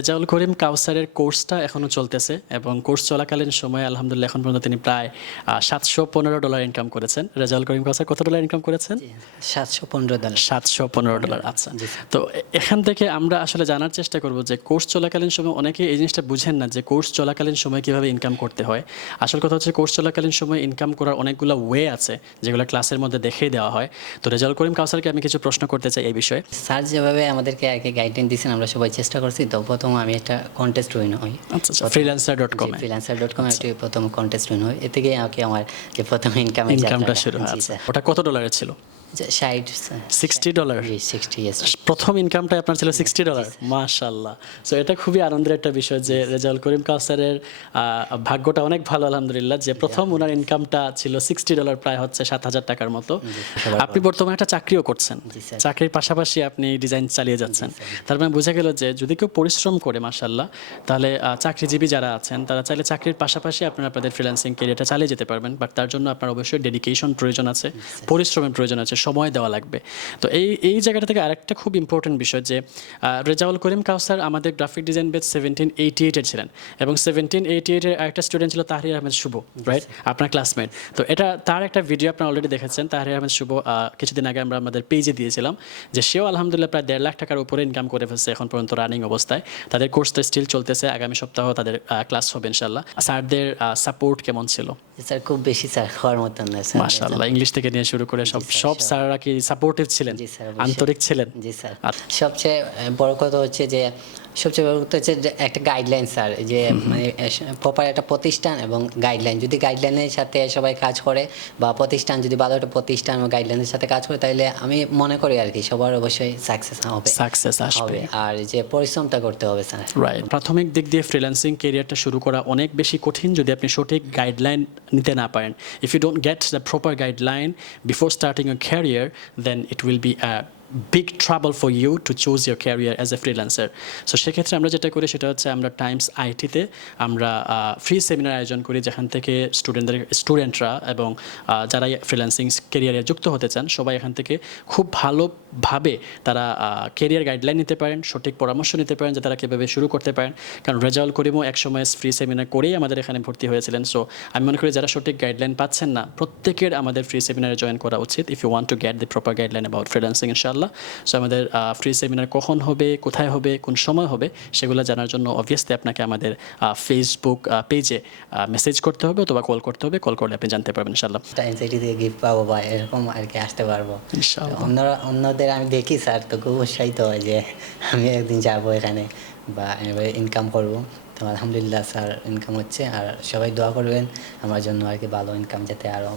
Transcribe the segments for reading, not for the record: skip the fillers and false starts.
রেজাউল করিম কাউসারের কোর্সটা এখনো চলতেছে এবং কোর্স চলাকালীন সময়ে আলহামদুলিল্লাহ এখন পর্যন্ত তিনি প্রায় $715 ইনকাম করেছেন। রেজাউল করিম কাউসার কত ডলার ইনকাম করেছেন? $715। $715। আচ্ছা, জি। তো এখান থেকে আমরা আসলে জানার চেষ্টা করব যে কোর্স চলাকালীন সময় অনেকে এই জিনিসটা বুঝেন না যে কোর্স চলাকালীন সময় কিভাবে ইনকাম করতে হয়। আসল কথা হচ্ছে কোর্স চলাকালীন সময় ইনকাম করার অনেকগুলো ওয়ে আছে যেগুলো ক্লাসের মধ্যে দেখিয়ে দেওয়া হয়। তো রেজাউল করিম কাউসারকে আমি কিছু প্রশ্ন করতে চাই এই বিষয়ে। স্যার যেভাবে আমাদেরকে আগে গাইডলাইন দিয়েছেন আমরা সবাই চেষ্টা করছি। তো প্রথম আমি একটা কন্টেস্ট উইন হই। আচ্ছা, freelancer.com এ freelancer.com একটি প্রথম কন্টেস্ট উইন হই। এ থেকেই আমার যে প্রথম ইনকামটা শুরু হয়। জি আচ্ছা, স্যার। ওটা কত ডলারের ছিল? 60 $60। জি 60 ইয়েস। প্রথম ইনকামটা আপনার ছিল $60। মাশাআল্লাহ। সো এটা খুবই আনন্দের একটা বিষয় যে রেজাউল করিম কাউসারের ভাগ্যটা অনেক ভালো আলহামদুলিল্লাহ যে প্রথম ওনার ইনকামটা ছিল $60, প্রায় হচ্ছে $7,000 মতো। আপনি বর্তমানে একটা চাকরিও করছেন। চাকরির পাশাপাশি আপনি ডিজাইন চালিয়ে যাচ্ছেন। তার মানে বোঝা গেল যে যদি কেউ পরিশ্রম করে মাশাআল্লাহ তাহলে চাকরিজীবী যারা আছেন তারা চাইলে চাকরির পাশাপাশি আপনারা আপনাদের ফ্রিল্যান্সিং ক্যারিয়ারটা চালিয়ে যেতে পারবেন। বাট তার জন্য আপনার অবশ্যই ডেডিকেশন প্রয়োজন আছে, পরিশ্রমের প্রয়োজন আছে, সময় দেওয়া লাগবে। তো এই জায়গাটা থেকে আরেকটা খুব ইম্পর্টেন্ট বিষয় যে রেজাউল করিম কাউসার আমাদের গ্রাফিক ডিজাইন ব্যাচ 1788 ছিলেন এবং 1788 এর আরেকটা স্টুডেন্ট ছিল তাহরির আহমেদ শুভ, রাইট? আপনার ক্লাসমেট। তো এটা তার একটা ভিডিও আপনারা অলরেডি দেখেছেন। তাহরির আহমেদ শুভ কিছুদিন আগে আমরা আমাদের পেজে দিয়েছিলাম যে সেও আলহামদুলিল্লাহ প্রায় $1.5 লাখ উপরে ইনকাম করে ফেলছে এখন পর্যন্ত রানিং অবস্থায়। তাদের কোর্সটা স্টিল চলতেছে, আগামী সপ্তাহ তাদের ক্লাস হবে ইনশাল্লাহ। স্যারদের সাপোর্ট কেমন ছিল? স্যার খুব বেশি স্যার হওয়ার মতো না স্যার। মাশাআল্লাহ, ইংলিশ থেকে নিয়ে শুরু করে সব স্যাররা কি সাপোর্টিভ ছিলেন? জি স্যার, আন্তরিক ছিলেন? জি স্যার। সবচেয়ে বড় কথা হচ্ছে যে একটা গাইডলাইন স্যার, যে মানে প্রপার একটা প্রতিষ্ঠান এবং গাইডলাইন, যদি গাইডলাইনের সাথে সবাই কাজ করে বা প্রতিষ্ঠান যদি ভালো একটা প্রতিষ্ঠান ও গাইডলাইনের সাথে কাজ করে তাহলে আমি মনে করি আর কি সবার অবশ্যই সাকসেস আসবে। আর যে পরিশ্রমটা করতে হবে স্যার। রাইট। প্রাথমিক দিক দিয়ে ফ্রিল্যান্সিং ক্যারিয়ারটা শুরু করা অনেক বেশি কঠিন যদি আপনি সঠিক গাইডলাইন নিতে না পারেন। If you don't get the proper guideline before starting your career then it will be big trouble for you to choose your career as a freelancer. So সেক্ষেত্রে আমরা যেটা করি সেটা হচ্ছে আমরা টাইমস আইটিতে আমরা ফ্রি সেমিনার আয়োজন করি যেখান থেকে স্টুডেন্টরা এবং যারা ফ্রিল্যান্সিং ক্যারিয়ারে যুক্ত হতে চান সবাই এখান থেকে খুব ভালোভাবে তারা ক্যারিয়ার গাইডলাইন নিতে পারেন, সঠিক পরামর্শ নিতে পারেন যে তারা কীভাবে শুরু করতে পারেন। কারণ রেজাউল করিমও একসময় ফ্রি সেমিনার করেই আমাদের এখানে ভর্তি হয়েছিলেন। সো আমি মনে করি যারা সঠিক গাইডলাইন পাচ্ছেন না প্রত্যেকের আমাদের ফ্রি সেমিনারে জয়েন করা উচিত if you want to get the proper guideline about freelancing ইনশাআল্লাহ। সো আমাদের ফ্রি সেমিনার কখন হবে, কোথায় হবে, কোন সময় হবে সেগুলো জানার জন্য অবভিয়াসলি আপনাকে আমাদের ফেসবুক পেজে মেসেজ করতে হবে অথবা কল করতে হবে। কল করলে আপনি জানতে পারবেন ইনশাআল্লাহ। টাইমসাইটি থেকে গিফট পাবো বা এরকম আর কি আসতে পারবো ইনশাআল্লাহ। অন্যদের আমি দেখি স্যার, তো খুব উৎসাহিত হয় যে আমি একদিন যাবো এখানে বা ইনকাম করবো। তো আলহামদুলিল্লাহ স্যার ইনকাম হচ্ছে, আর সবাই দোয়া করবেন আমার জন্য আর কি, ভালো ইনকাম যাতে আরও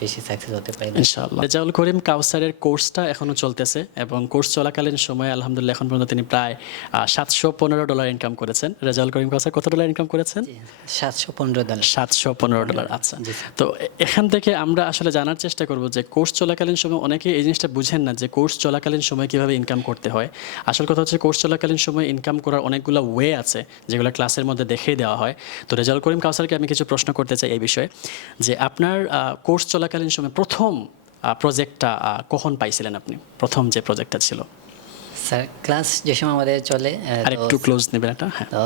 বেশি সাকসেস হতে পারি ইনশাআল্লাহ। রেজাউল করিম কাউসারের কোর্সটা এখনো চলতেছে এবং কোর্স চলাকালীন সময়ে আলহামদুলিল্লাহ এখন পর্যন্ত তিনি প্রায় $715 ইনকাম করেছেন। রেজাউল করিম কাউসার কত ডলার ইনকাম করেছেন? $715। $715। আচ্ছা, তো এখান থেকে আমরা আসলে জানার চেষ্টা করব যে কোর্স চলাকালীন সময় অনেকে এই জিনিসটা বুঝেন না যে কোর্স চলাকালীন সময় কিভাবে ইনকাম করতে হয়। আসল কথা হচ্ছে কোর্স চলাকালীন সময় ইনকাম করার অনেকগুলো ওয়ে আছে যেগুলো ক্লাসের মধ্যে দেখিয়ে দেওয়া হয়। তো রেজাউল করিম কাউসারকে আমি কিছু প্রশ্ন করতে চাই এই বিষয়ে যে আপনার কোর্স চলাকালীন সময় প্রথম প্রজেক্টটা কখন পাইছিলেন আপনি? প্রথম যে প্রজেক্টটা ছিল স্যার ক্লাস যে সময় আমাদের চলে আর একটু ক্লোজ নেবেন এটা। হ্যাঁ, তো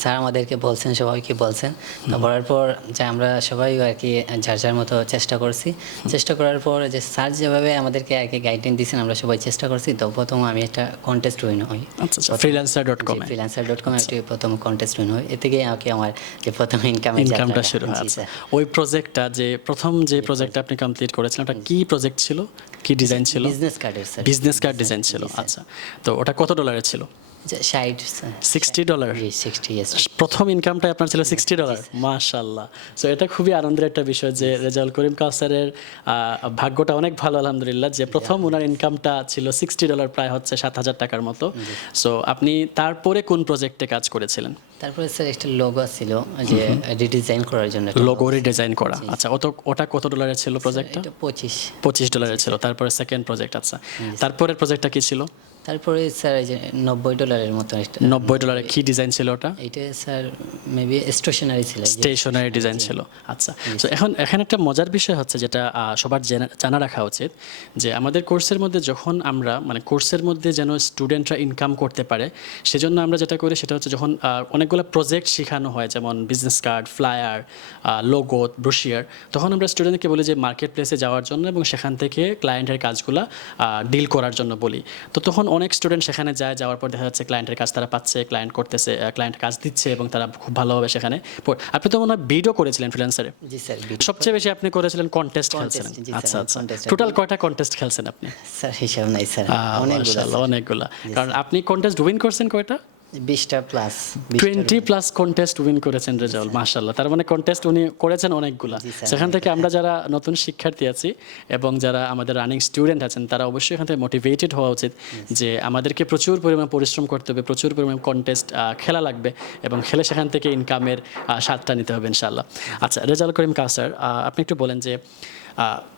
স্যার আমাদেরকে বলছেন, সবাইকে বলছেন। তো বলার পর যে আমরা সবাই আর কি যার যার মতো চেষ্টা করছি। চেষ্টা করার পর যে স্যার যেভাবে আমাদেরকে আর কি গাইডলাইন দিয়েছেন আমরা সবাই চেষ্টা করছি। তো প্রথম আমি একটা কন্টেস্ট উইন হই। আচ্ছা, freelancer.com একটি প্রথম কন্টেস্ট উইন হই। এ থেকেই আমার যে প্রথম ইনকামটা শুরু হয়। আচ্ছা, ওই প্রজেক্টটা যে প্রথম যে প্রজেক্টটা আপনি কমপ্লিট করেছিলেন ওটা কি প্রজেক্ট ছিল, কি ডিজাইন ছিল? বিজনেস কার্ডের স্যার। বিজনেস কার্ড ডিজাইন ছিল। আচ্ছা, তো ওটা কত ডলারের ছিল? $60। জি 60 ইয়েস। প্রথম ইনকামটা আপনার ছিল $60। মাশাআল্লাহ। সো এটা খুবই আনন্দের একটা বিষয় যে রেজাউল করিম কাউসারের ভাগ্যটা অনেক ভালো আলহামদুলিল্লাহ যে প্রথম ওনার ইনকামটা ছিল $60, প্রায় হচ্ছে $7,000 মতো। সো আপনি তারপরে কোন প্রজেক্টে কাজ করেছিলেন? তারপরে স্যার একটা লোগো ছিল যে রিডিজাইন করার জন্য। লোগো রিডিজাইন করা। আচ্ছা, ওটা কত ডলারের ছিল প্রজেক্টটা? $25 $25 ছিল। তারপরে সেকেন্ড প্রজেক্ট। আচ্ছা, তারপরের প্রজেক্টটা কি ছিল? তারপরে স্যার এই যে $90 মতো একটা $90 কি ডিজাইন ছিল ওটা? এটা স্যার মেবি স্টেশনারি ছিল, এই যে স্টেশনারি ডিজাইন ছিল। আচ্ছা, তো এখন এখানে একটা মজার বিষয় হচ্ছে যেটা সবার জানা রাখা উচিত, যে আমাদের কোর্সের মধ্যে যখন আমরা মানে কোর্সের মধ্যে যেন স্টুডেন্টরা ইনকাম করতে পারে, সেজন্য আমরা যেটা করি সেটা হচ্ছে যখন অনেকগুলো প্রজেক্ট শেখানো হয়, যেমন business card, flyer, logo, brochure, তখন আমরা স্টুডেন্টকে বলি যে মার্কেট প্লেসে যাওয়ার জন্য এবং সেখান থেকে ক্লায়েন্টের কাজগুলো ডিল করার জন্য বলি। তো তখন অনেক স্টুডেন্ট সেখানে যাওয়ার পর দেখা যাচ্ছে ক্লায়েন্টের কাজ তারা পাচ্ছে, ক্লায়েন্ট করতেছে, ক্লায়েন্ট কাজ দিচ্ছে এবং তারা খুব ভালোভাবে সেখানে আপনি তো মনে হয় বিডও করেছিলেন ফ্রিল্যান্সারে? জি স্যার সবচেয়ে বেশি আপনি করেছিলেন কন্টেস্ট খেলছিলেন। জি স্যার, আচ্ছা আচ্ছা, contest টোটাল কয়টা কন্টেস্ট খেলছেন আপনি? স্যার হিসাব নাই স্যার, অনেকগুলো মাশাআল্লাহ, অনেকগুলা। কারণ আপনি কন্টেস্ট উইন করছেন কয়টা? 20টা প্লাস 20+ কন্টেস্ট উইন করেছেন রেজাউল, মাশাআল্লাহ। তার মানে কন্টেস্ট উনি করেছেন অনেকগুলা। জি স্যার। সেখান থেকে আমরা যারা নতুন শিক্ষার্থী আছি এবং যারা আমাদের রানিং স্টুডেন্ট আছেন, তারা অবশ্যই এখান থেকে মোটিভেটেড হওয়া উচিত যে আমাদেরকে প্রচুর পরিমাণে পরিশ্রম করতে হবে, প্রচুর পরিমাণে কন্টেস্ট খেলা লাগবে এবং খেলে সেখান থেকে ইনকামের স্বাদটা নিতে হবে ইনশাআল্লাহ। আচ্ছা রেজাউল করিম কাউসার, আপনি একটু বলেন যে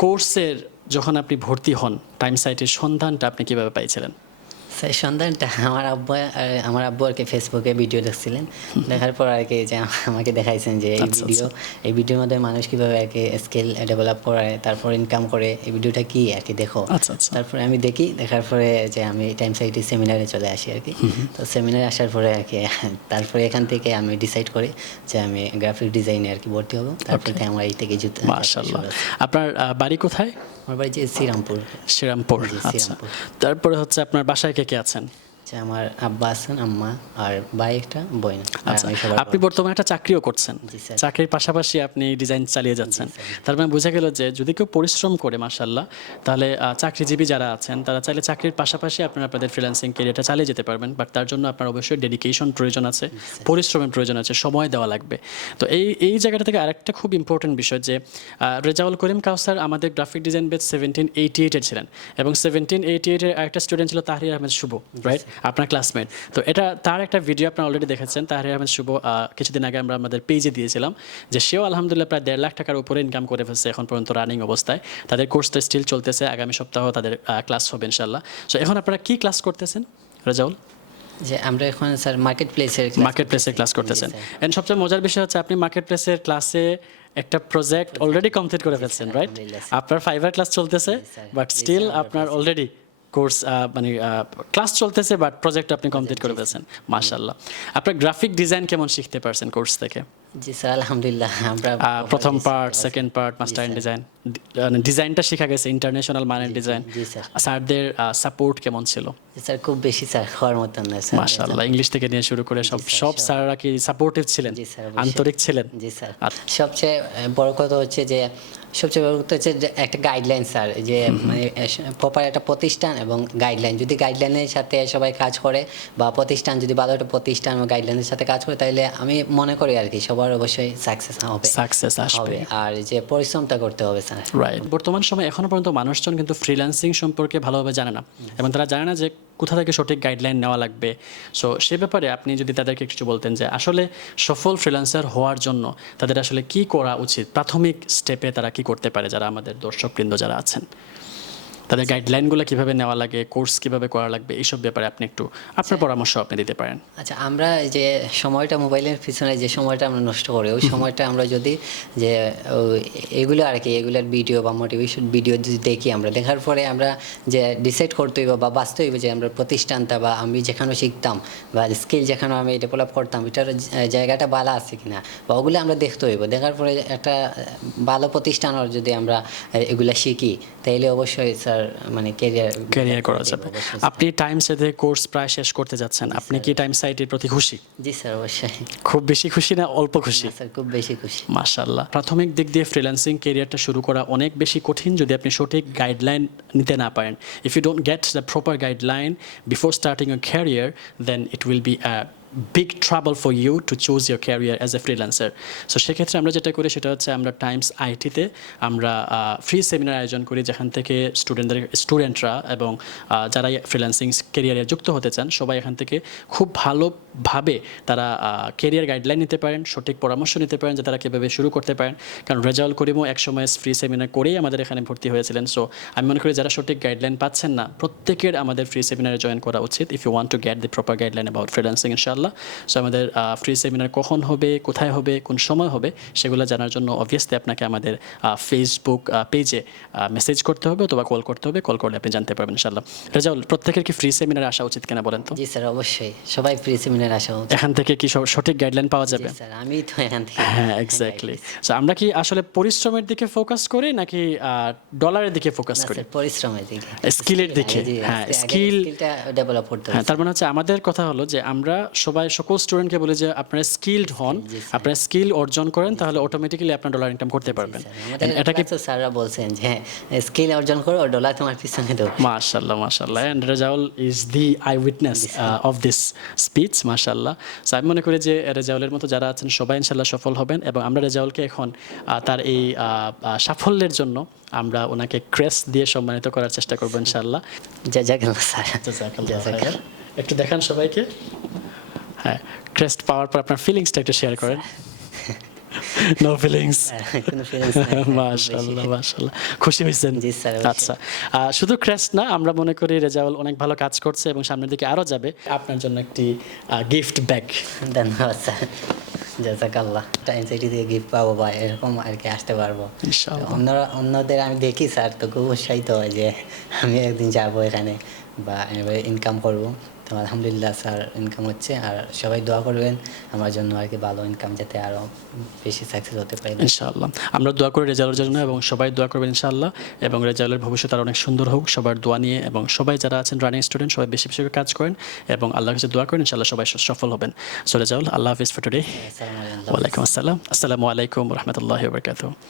কোর্সের যখন আপনি ভর্তি হন, টাইম সাইটের সন্ধানটা আপনি কিভাবে পাইছিলেন? স্যার সন্ধানটা আমার আব্বু আর কি ফেসবুকে ভিডিও দেখছিলেন, দেখার পর আর কি যে আমাকে দেখাইছেন যে আচ্ছা, এই ভিডিওর মধ্যে মানুষ কিভাবে আর কি স্কিল ডেভেলপ করে তারপর ইনকাম করে, এই ভিডিওটা কি আর কি দেখো। আচ্ছা আচ্ছা, তারপরে আমি দেখি, দেখার পরে যে আমি টাইম সাইটে সেমিনারে চলে আসি আর কি। তো সেমিনারে আসার পরে আর কি তারপরে এখান থেকে আমি ডিসাইড করি যে আমি গ্রাফিক ডিজাইনে আর কি ভর্তি হবো। তারপর থেকে আমরা এই থেকে মাশাআল্লাহ। আপনার বাড়ি কোথায়? আমার বাড়ি যে শ্রীরামপুর। শ্রীরামপুর, জি, আচ্ছা। শ্রীরামপুর। তারপরে হচ্ছে আপনার বাসায় কে কে আছেন? যে আমার আব্বা আছেন, আম্মা আর ভাই একটা বোন। আর আচ্ছা, আমি সবার আপনি বড়। বর্তমানে একটা চাকরিও করছেন, জি, স্যার। চাকরির পাশাপাশি আপনি ডিজাইন চালিয়ে যাচ্ছেন। তার মানে বোঝা গেল যে যদি কেউ পরিশ্রম করে মাশাআল্লাহ, তাহলে চাকরিজীবী যারা আছেন তারা চাইলে চাকরির পাশাপাশি আপনারা আপনাদের ফ্রিল্যান্সিং ক্যারিয়ারটা চালিয়ে যেতে পারবেন। বাট তার জন্য আপনার অবশ্যই ডেডিকেশন প্রয়োজন আছে, পরিশ্রমের প্রয়োজন আছে, সময় দেওয়া লাগবে। তো এই জায়গাটা থেকে আরেকটা খুব ইম্পর্টেন্ট বিষয় যে রেজাউল করিম কাউসার আমাদের গ্রাফিক ডিজাইন ব্যাচ 1788 ছিলেন এবং 1788 এর আরেকটা স্টুডেন্ট ছিল তাহরির আহমেদ শুভ, রাইট? আপনার ক্লাসমেট। তো এটা তার একটা ভিডিও আপনারা অলরেডি দেখেছেন। তাহরির আহমেদ শুভ কিছুদিন আগে আমরা আমাদের পেজে দিয়েছিলাম যে সেও আলহামদুলিল্লাহ প্রায় 1.5 লাখ টাকার উপরে ইনকাম করে ফেলছে এখন পর্যন্ত রানিং অবস্থায়। তাদের কোর্সটা স্টিল চলতেছে, আগামী সপ্তাহ তাদের ক্লাস হবে ইনশাল্লাহ। সো এখন আপনারা কি ক্লাস করতেছেন রেজাউল? যে আমরা এখন স্যার মার্কেট প্লেসের ক্লাস করতেছেন। এন্ড সবচেয়ে মজার বিষয় হচ্ছে আপনি মার্কেট প্লেসের ক্লাসে একটা প্রজেক্ট অলরেডি কমপ্লিট করে ফেলছেন, রাইট? আলহামদুলিল্লাহ, আপনার ফাইবার ক্লাস চলতেছে, বাট স্টিল আপনার অলরেডি কোর্স মানে ক্লাস চলতেছে, বাট প্রজেক্ট আপনি কমপ্লিট করে ফেলছেন, মাশাআল্লাহ। আপনার গ্রাফিক ডিজাইন কেমন শিখতে পারছেন কোর্স থেকে? জি স্যার আলহামদুলিল্লাহ। আমরা প্রথম part, second part, master in design, ডিজাইনটা শেখা গেছে, ইন্টারন্যাশনাল মানের ডিজাইন। জি স্যার। স্যারদের সাপোর্ট কেমন ছিল? স্যার খুব বেশি স্যার হওয়ার মতন না স্যার। মাশাআল্লাহ, ইংলিশ থেকে নিয়ে শুরু করে সব স্যাররা কি সাপোর্টিভ ছিলেন? জি স্যার, অবশ্যই। আন্তরিক ছিলেন? জি স্যার। আচ্ছা। সবচেয়ে বড় কথা হচ্ছে যে একটা গাইডলাইন স্যার, যে মানে প্রপার একটা প্রতিষ্ঠান এবং গাইডলাইন, যদি গাইডলাইনের সাথে সবাই কাজ করে বা প্রতিষ্ঠান যদি ভালো একটা প্রতিষ্ঠান এবং গাইডলাইনের সাথে কাজ করে, তাহলে আমি মনে করি আর কি সবার অবশ্যই সাকসেস আসবে। আর যে পরিশ্রমটা করতে হবে স্যার। রাইট। বর্তমান সময়ে এখনো পর্যন্ত মানুষজন কিন্তু ফ্রিল্যান্সিং সম্পর্কে ভালোভাবে জানে না এবং তারা জানে না যে কোথা থেকে সঠিক গাইডলাইন নেওয়া লাগবে। সো সে ব্যাপারে আপনি যদি তাদেরকে কিছু বলতেন যে আসলে সফল ফ্রিল্যান্সার হওয়ার জন্য তাদের আসলে কি করা উচিত, প্রাথমিক স্টেপে তারা কি করতে পারে, যারা আমাদের দর্শকবৃন্দ যারা আছেন, তাদের গাইডলাইনগুলো কিভাবে নেওয়া লাগে, কোর্স কিভাবে করা লাগবে, এইসব ব্যাপারে আপনি একটু আপনার পরামর্শ আপনি দিতে পারেন। আচ্ছা, আমরা যে সময়টা মোবাইলের পিছনে যে সময়টা আমরা নষ্ট করি, ওই সময়টা আমরা যদি যে এগুলো আর কি এগুলোর ভিডিও বা মোটিভেশন ভিডিও যদি দেখি, আমরা দেখার পরে আমরা যে ডিসাইড করতে হইব বা বাঁচতে হইব যে আমরা প্রতিষ্ঠানটা বা আমি যেখানে শিখতাম বা স্কিল যেখানে আমি ডেভেলপ করতাম, এটার জায়গাটা ভালো আছে কিনা বা ওগুলো আমরা দেখতে হইব। দেখার পরে একটা ভালো প্রতিষ্ঠানের যদি আমরা এগুলা শিখি, তাইলে অবশ্যই স্যার মানে ক্যারিয়ার করা যাবে। আপনি টাইম সাইটে কোর্স প্রায় শেষ করতে যাচ্ছেন, আপনি কি টাইম সাইটের প্রতি খুশি? জি স্যার, অবশ্যই। খুব বেশি খুশি না অল্প খুশি? স্যার খুব বেশি খুশি। মাশাআল্লাহ। প্রাথমিক দিক দিয়ে ফ্রিল্যান্সিং ক্যারিয়ারটা শুরু করা অনেক বেশি কঠিন যদি আপনি সঠিক গাইডলাইন নিতে না পারেন। If you don't get the proper guideline before starting a career, then it will be big trouble for you to choose your career as a freelancer. So সেক্ষেত্রে আমরা যেটা করি সেটা হচ্ছে আমরা টাইমস আইটিতে আমরা ফ্রি সেমিনার আয়োজন করি, যেখান থেকে স্টুডেন্টরা এবং যারা ফ্রিল্যান্সিং ক্যারিয়ারে যুক্ত হতে চান সবাই এখান থেকে খুব ভালোভাবে তারা ক্যারিয়ার গাইডলাইন নিতে পারেন, সঠিক পরামর্শ নিতে পারেন যে তারা কীভাবে শুরু করতে পারেন। কারণ রেজাউল করিমও একসময় ফ্রি সেমিনার করেই আমাদের এখানে ভর্তি হয়েছিলেন। সো আমি মনে করি যারা সঠিক গাইডলাইন পাচ্ছেন না, প্রত্যেকের আমাদের ফ্রি সেমিনারে জয়েন করা উচিত if you want to get the proper guideline about freelancing ইনশাআল্লাহ। সো আমাদের ফ্রি সেমিনার কখন হবে, কোথায় হবে, কোন সময় হবে সেগুলো জানার জন্য অবভিয়াসলি আপনাকে আমাদের ফেসবুক পেজে মেসেজ করতে হবে অথবা কল করতে হবে। কল করলে আপনি জানতে পারবেন ইনশাআল্লাহ। রেজাউল, প্রত্যেকের কি ফ্রি সেমিনারে আসা উচিত কিনা বলেন তো? জি স্যার, অবশ্যই সবাই ফ্রি সেমিনার আসা উচিত। এখান থেকে কি সঠিক গাইডলাইন পাওয়া যাবে? জি স্যার, আমি তো এখান থেকে হ্যাঁ, এক্স্যাক্টলি। সো আমরা কি আসলে পরিশ্রমের দিকে ফোকাস করি নাকি ডলারের দিকে ফোকাস না করি? স্যার, পরিশ্রমের দিকে, স্কিলের দিকে। জি, হ্যাঁ, আগে স্কিলটা স্কিলটা ডেভেলপ করতে হবে। তার মানে হচ্ছে আমাদের কথা হলো যে আমরা সকল স্টুডেন্টকে বলি যে আপনারা স্কিলড হন, আপনারা স্কিল অর্জন করেন, তাহলে অটোমেটিক্যালি আপনার ডলার ইনকাম করতে পারবেন। আমাদের এটা কি ক্লাসে স্যাররা বলছেন যে স্কিল অর্জন করো, ডলার তোমার পিছনে দেবো। মাশাআল্লাহ, মাশাআল্লাহ, and Rezaul is the I witness of this speech, মাশাআল্লাহ। সো আমি মনে করি যে রেজাউলের মতো যারা আছেন সবাই ইনশাআল্লাহ সফল হবেন, এবং আমরা রেজাউলকে এখন তার এই সাফল্যের জন্য আমরা ওনাকে ক্রেস্ট দিয়ে সম্মানিত করার চেষ্টা করবো ইনশাআল্লাহ। জাযাকাল্লাহ স্যার। জাযাকাল্লাহ খাইর। একটু দেখান সবাইকে। হ্যাঁ, ক্রেস্ট পাওয়ার পর আপনার ফিলিংসটা একটু শেয়ার করেন। No feelings. কোনো feelings নাই। মাশাআল্লাহ, মাশাআল্লাহ। খুশি হয়েছেন? জি স্যার, অবশ্যই। আচ্ছা, শুধু ক্রেস্ট না, আমরা মনে করি রেজাউল অনেক ভালো কাজ করছে এবং সামনের দিকে আরো যাবে। আপনার জন্য একটি গিফট ব্যাগ। ধন্যবাদ স্যার, জাযাকাল্লাহ। টাইম সিটি দিয়ে গিফট পাবো বা এরকম আর কি আসতে পারবো। ইনশাআল্লাহ। অন্যদের আমি দেখি স্যার, তো খুব উৎসাহিত হয় যে আমি একদিন যাবো এখানে বা ইনকাম করব। তো আলহামদুলিল্লাহ স্যার, ইনকাম হচ্ছে। আর সবাই দোয়া করবেন আমার জন্য আর কি, ভালো ইনকাম যাতে আরও বেশি সাকসেস হতে পারি ইনশাআল্লাহ। আমরা দোয়া করি রেজাউলের জন্য এবং সবাই দোয়া করবেন ইনশাআল্লাহ, এবং রেজাউলের ভবিষ্যৎ আরও অনেক সুন্দর হোক সবার দোয়া নিয়ে। এবং সবাই যারা আছেন রানিং স্টুডেন্ট সবাই বেশি বেশি করে কাজ করেন এবং আল্লাহর কাছে দোয়া করেন, ইনশাআল্লাহ সবাই সফল হবেন। So Rezaul, Allah Hafiz for today. ওয়ালাইকুম আসসালাম। আসসালামু আলাইকুম ওয়া রাহমাতুল্লাহি ওয়া বারাকাতুহু।